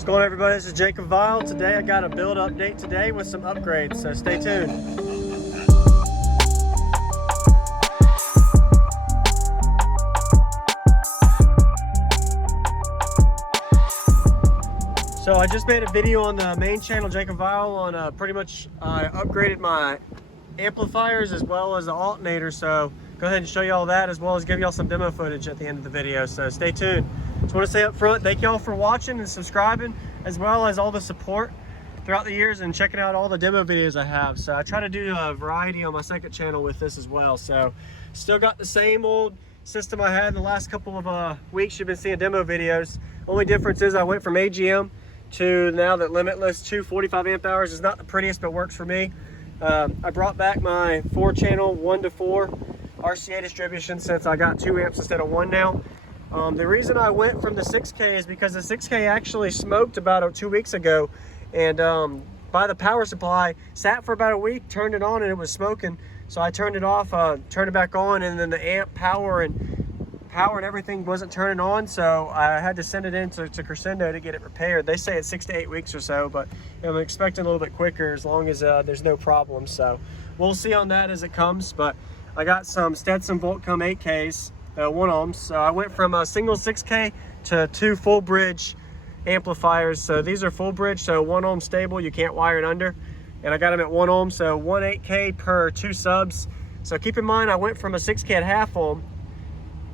What's going on, everybody? This is Jacob Vile. Today I got a build update today with some upgrades, so stay tuned. So I just made a video on the main channel, Jacob Vile, on pretty much I upgraded my amplifiers as well as the alternator. So go ahead and show you all that, as well as give y'all some demo footage at the end of the video. So stay tuned. Just want to say up front, thank y'all for watching and subscribing, as well as all the support throughout the years and checking out all the demo videos I have. So I try to do a variety on my second channel with this as well. So still got the same old system I had in the last couple of weeks. You've been seeing demo videos. Only difference is I went from AGM to now that Limitless 245 amp hours is not the prettiest, but works for me. I brought back my 4-channel 1 to 4 RCA distribution since I got 2 amps instead of 1 now. The reason I went from the 6K is because the 6K actually smoked about 2 weeks ago, and by the power supply, sat for about a week, turned it on, and it was smoking. So I turned it off, turned it back on, and then the amp power and everything wasn't turning on, so I had to send it in to Crescendo to get it repaired. They say it's 6 to 8 weeks or so, but I'm expecting a little bit quicker as long as there's no problem. So we'll see on that as it comes. But I got some Stetson Voltcom 8Ks, 1 ohms. So I went from a single 6K to 2 full bridge amplifiers. So these are full bridge, so 1 ohm stable, you can't wire it under. And I got them at 1 ohm, so 1 8K per 2 subs. So keep in mind, I went from a 6K at half ohm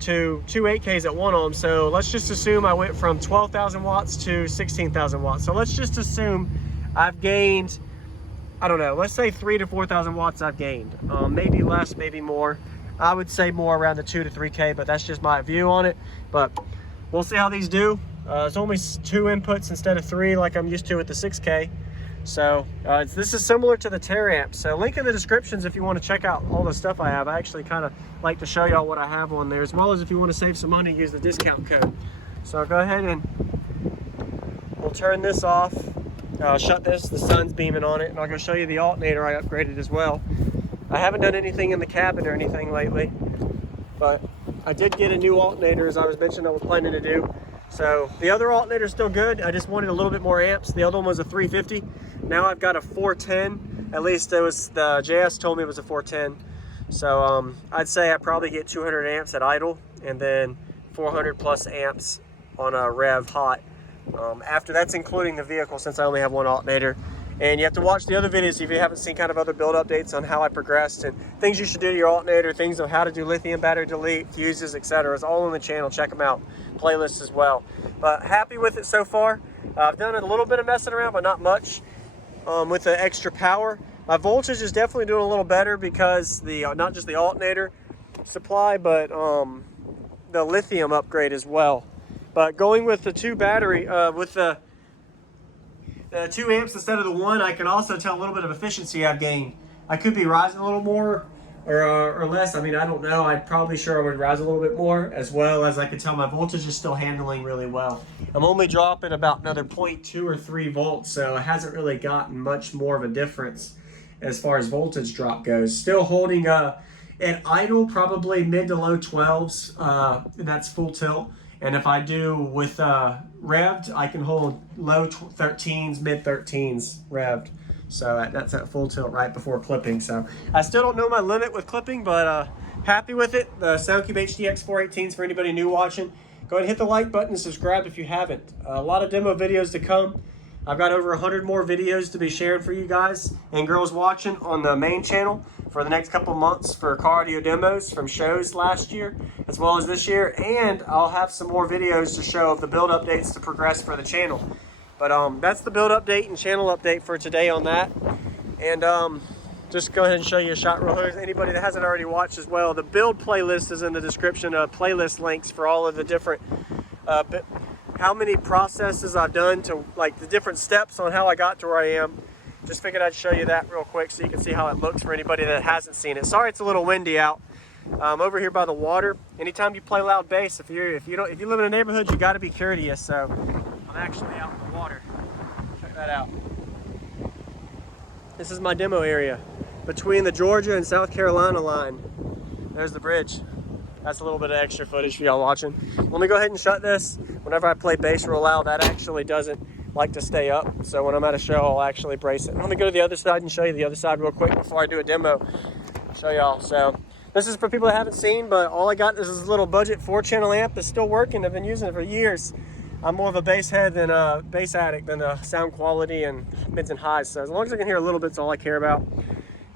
to 2 8Ks at 1 ohm. So let's just assume I went from 12,000 watts to 16,000 watts. So let's just assume I've gained, I don't know, let's say 3,000 to 4,000 watts I've gained. Maybe less, maybe more. I would say more around the 2 to 3K, but that's just my view on it. But we'll see how these do. It's only 2 inputs instead of 3 like I'm used to with the 6K. So this is similar to the Teramp. So link in the descriptions if you want to check out all the stuff I have. I actually kind of like to show y'all what I have on there, as well as if you want to save some money, use the discount code. So go ahead and we'll turn this off, shut this, the sun's beaming on it, and I'll go show you the alternator I upgraded as well. I haven't done anything in the cabin or anything lately, but I did get a new alternator, as I was mentioning I was planning to do. So the other alternator is still good. I just wanted a little bit more amps. The other one was a 350. Now I've got a 410. At least it was, the JS told me it was a 410. So I'd say I probably get 200 amps at idle, and then 400 plus amps on a rev hot. After that's including the vehicle, since I only have 1 alternator. And you have to watch the other videos if you haven't seen kind of other build updates on how I progressed and things you should do to your alternator, things of how to do lithium battery delete, fuses, etc. It's all on the channel. Check them out. Playlists as well. But happy with it so far. I've done a little bit of messing around, but not much with the extra power. My voltage is definitely doing a little better because the not just the alternator supply, but the lithium upgrade as well. But going with the 2 battery, with the 2 amps instead of the 1, I can also tell a little bit of efficiency I've gained. I could be rising a little more or less. I mean, I don't know. I'm probably sure I would rise a little bit more, as well as I can tell my voltage is still handling really well. I'm only dropping about another 0.2 or 3 volts, so it hasn't really gotten much more of a difference as far as voltage drop goes. Still holding at idle probably mid to low 12s. That's full tilt. And if I do with revved, I can hold low 13s, mid 13s revved. So that's at full tilt right before clipping. So I still don't know my limit with clipping, but happy with it. The SoundCube HDX 418s for anybody new watching. Go ahead and hit the like button and subscribe if you haven't. A lot of demo videos to come. I've got over 100 more videos to be shared for you guys and girls watching on the main channel for the next couple months for car audio demos from shows last year as well as this year, and I'll have some more videos to show of the build updates to progress for the channel. But that's the build update and channel update for today on that. And just go ahead and show you a shot real quick. Anybody that hasn't already watched as well, the build playlist is in the description, playlist links for all of the different how many processes I've done to, like, the different steps on how I got to where I am. Just figured I'd show you that real quick so you can see how it looks for anybody that hasn't seen it. Sorry it's a little windy out. Over here by the water. Anytime you play loud bass, if you live in a neighborhood, you got to be courteous. So I'm actually out in the water. Check that out. This is my demo area between the Georgia and South Carolina line. There's the bridge. That's a little bit of extra footage for y'all watching. Let me go ahead and shut this. Whenever I play bass real loud, that actually doesn't like to stay up. So when I'm at a show, I'll actually brace it. Let me go to the other side and show you the other side real quick before I do a demo. Show y'all. So this is for people that haven't seen, but all I got is this little budget 4-channel amp that's still working. I've been using it for years. I'm more of a bass head than a bass addict than the sound quality and mids and highs. So as long as I can hear a little bit's all I care about.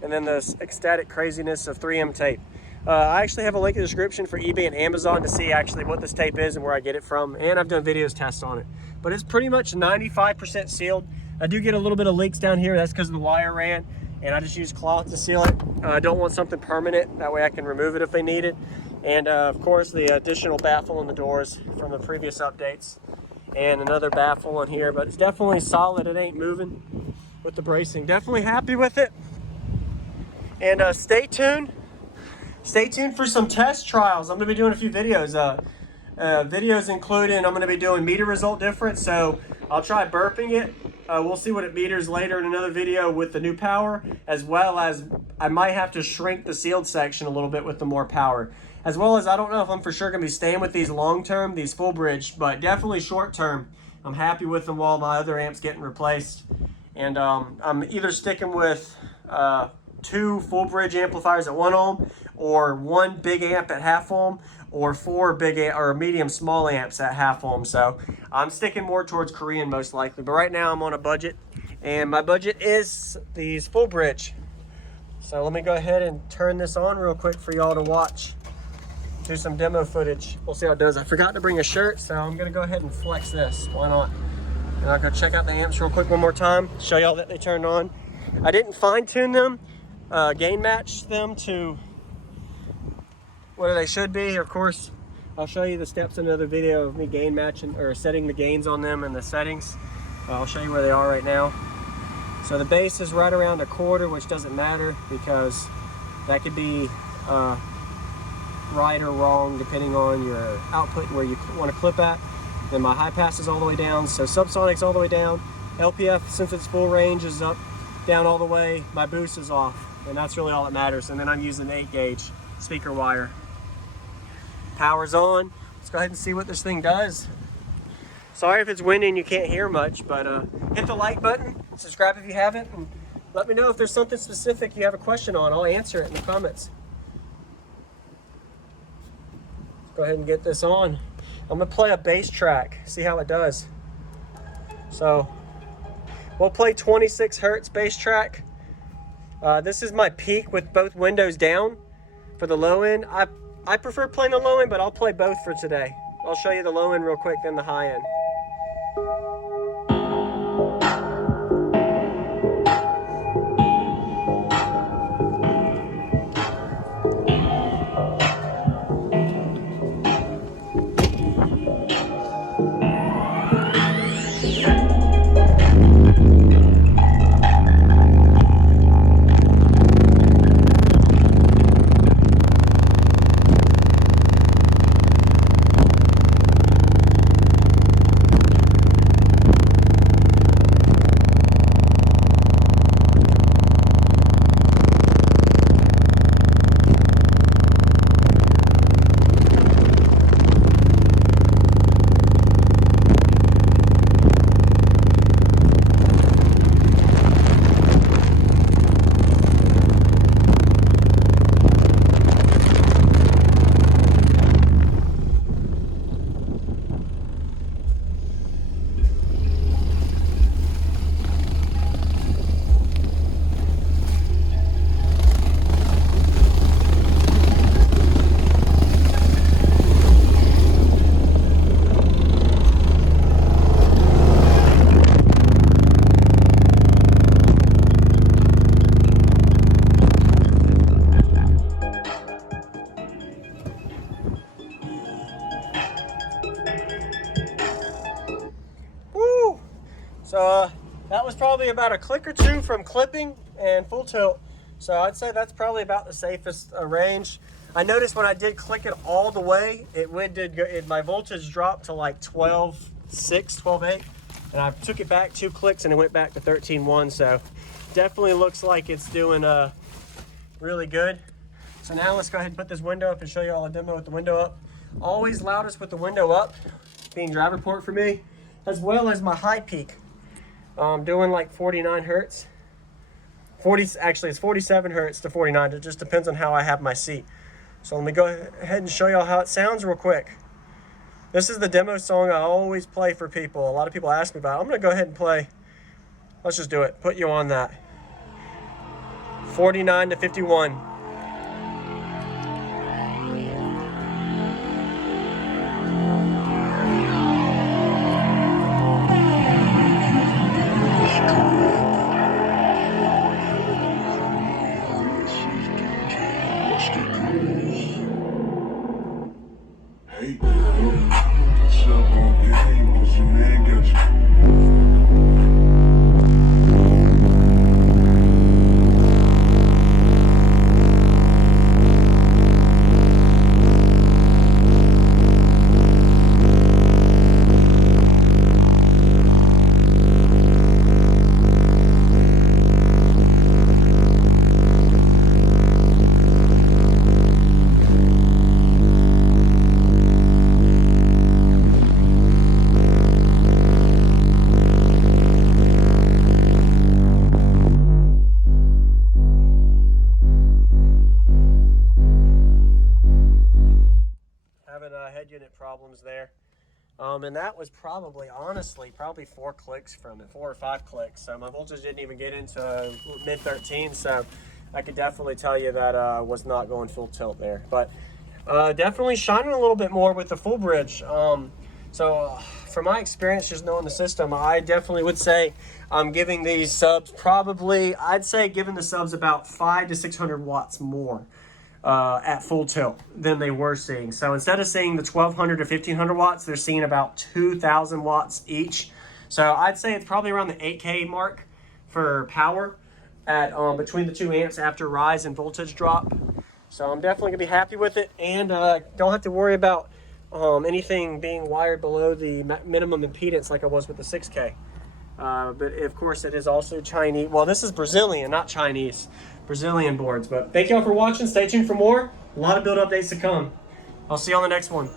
And then the ecstatic craziness of 3M tape. I actually have a link in the description for eBay and Amazon to see actually what this tape is and where I get it from. And I've done videos tests on it. But it's pretty much 95% sealed. I do get a little bit of leaks down here. That's because the wire ran. And I just use cloth to seal it. I don't want something permanent. That way I can remove it if they need it. And of course the additional baffle on the doors from the previous updates. And another baffle on here. But it's definitely solid. It ain't moving with the bracing. Definitely happy with it. And stay tuned. Stay tuned for some test trials. I'm going to be doing a few videos. Videos including, I'm going to be doing meter result difference. So I'll try burping it. We'll see what it meters later in another video with the new power. As well as I might have to shrink the sealed section a little bit with the more power. As well as I don't know if I'm for sure going to be staying with these long term, these full bridge. But definitely short term. I'm happy with them while my other amp's getting replaced. And I'm either sticking with 2 full bridge amplifiers at 1 ohm, or 1 big amp at half ohm, or 4 big or medium small amps at half ohm. So I'm sticking more towards Korean most likely, but right now I'm on a budget, and my budget is these full bridge. So let me go ahead and turn this on real quick for y'all to watch, do some demo footage. We'll see how it does. I forgot to bring a shirt, so I'm gonna go ahead and flex this. Why not? And I'll go check out the amps real quick one more time, show y'all that they turned on. I didn't fine tune them, gain match them to where they should be. Of course, I'll show you the steps in another video of me gain matching or setting the gains on them and the settings. I'll show you where they are right now. So the bass is right around 1/4, which doesn't matter because that could be right or wrong depending on your output and where you want to clip at. Then my high pass is all the way down, so subsonic's all the way down. LPF, since it's full range, is up, down all the way. My boost is off, and that's really all that matters. And then I'm using 8-gauge speaker wire. Power's on. Let's go ahead and see what this thing does. Sorry if it's windy and you can't hear much, but hit the like button, subscribe if you haven't, and let me know if there's something specific you have a question on. I'll answer it in the comments. Let's go ahead and get this on. I'm gonna play a bass track, see how it does. So we'll play 26 Hertz bass track. This is my peak with both windows down for the low end. I prefer playing the low end, but I'll play both for today. I'll show you the low end real quick, then the high end. So that was probably about a click or two from clipping and full tilt. So I'd say that's probably about the safest range. I noticed when I did click it all the way, my voltage dropped to like 12.6, 12.8. And I took it back 2 clicks and it went back to 13.1. So definitely looks like it's doing really good. So now let's go ahead and put this window up and show you all a demo with the window up. Always loudest with the window up, being driver port for me, as well as my high peak. doing like 49 hertz. 40, actually it's 47 hertz to 49. It just depends on how I have my seat. So let me go ahead and show y'all how it sounds real quick. This is the demo song I always play for people. A lot of people ask me about it. I'm gonna go ahead and play. Let's just do it. Put you on that. 49 to 51. Head unit problems there, and that was probably, honestly, probably 4 clicks from it, 4 or 5 clicks. So my voltage didn't even get into mid 13, so I could definitely tell you that was not going full tilt there, but definitely shining a little bit more with the full bridge. So from my experience, just knowing the system, I definitely would say I'm giving these subs probably, I'd say giving the subs about 500 to 600 watts more at full tilt than they were seeing. So instead of seeing the 1200 to 1500 watts, they're seeing about 2000 watts each. So I'd say it's probably around the 8K mark for power at between the 2 amps after rise and voltage drop. So I'm definitely gonna be happy with it, and don't have to worry about anything being wired below the minimum impedance like I was with the 6K. But of course it is also Chinese. Well, this is Brazilian, not Chinese. Brazilian boards. But thank y'all for watching. Stay tuned for more. A lot of build updates to come. I'll see you on the next one.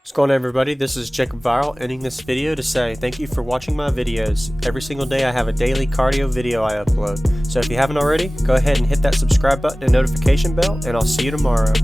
What's going on, everybody? This is Jacob Viral, ending this video to say thank you for watching my videos. Every single day I have a daily cardio video I upload. So if you haven't already, go ahead and hit that subscribe button and notification bell, and I'll see you tomorrow.